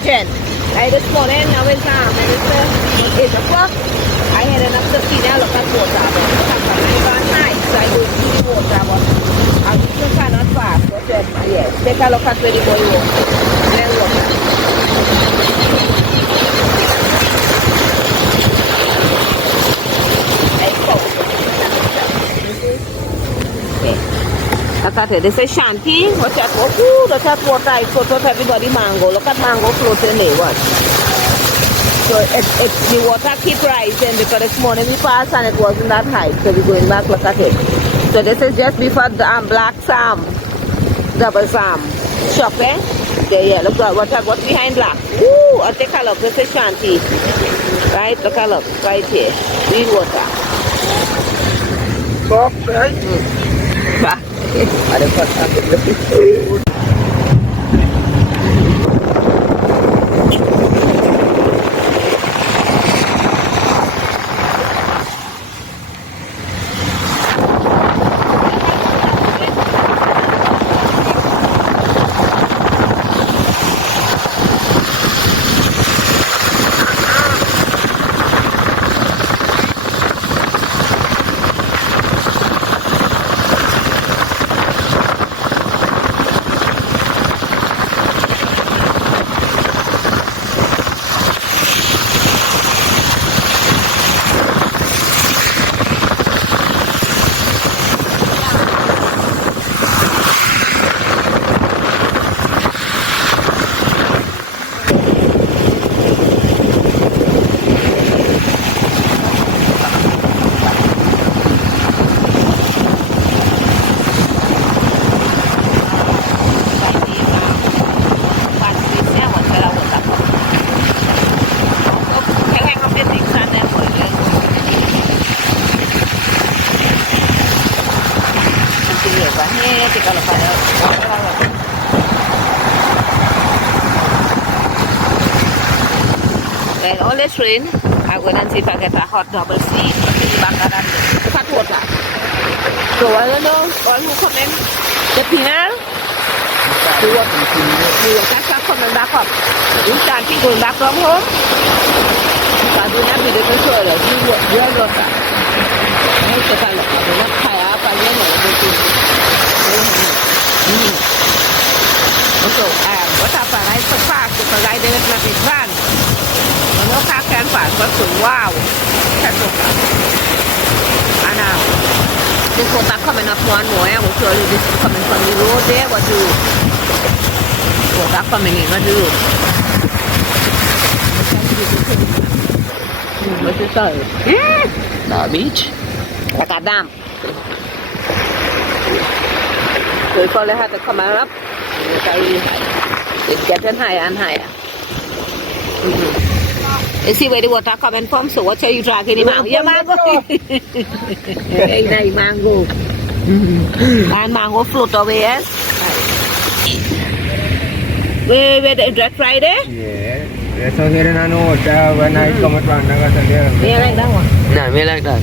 urgent. Like this morning, now it's and it's 8 o'clock. I had enough to see now look at water, but look at my night, so I go see the water, but I still cannot pass. But yes, take a look at where the boy walks. Then water. Look at it. This is Shanti. Watch out. Oh, look at water. I put out everybody mango. Look at mango floating there. Watch. So the water keep rising because this morning we passed and it wasn't that high. So we're going back. Look at it. So this is just before the Black Sam, Double Sam shop, eh? Yeah. Look at what's behind Black. Ooh, I'll take a look. This is Shanti. Right? Look a look. Right here. Read water. Box, right? Ada pasal. Then all this rain, I'm going to see if I get a hot double C or the back of that hot water. So I don't know, all who come in, the pinal, the water start coming back up. You can't keep going back from home. You can't do that with the controllers. You are water. I take a look. I do not tie up and you know everything. So, what happened? I could pass because I didn't let it van. No car can pass, but wow, that's okay. And this water coming up one more. I will tell you this is coming from the road there. What do water coming in? What do what's it called? The beach. Like a dam. So you probably have to come up. It's really high. It's getting higher and higher. You see where the water coming from? So what are you dragging him out? Your mango. Hey, nice mango. And mango float away, yes? Where that Friday? Yeah. That's how here I know when I come at one. Me like that one. No, me like that.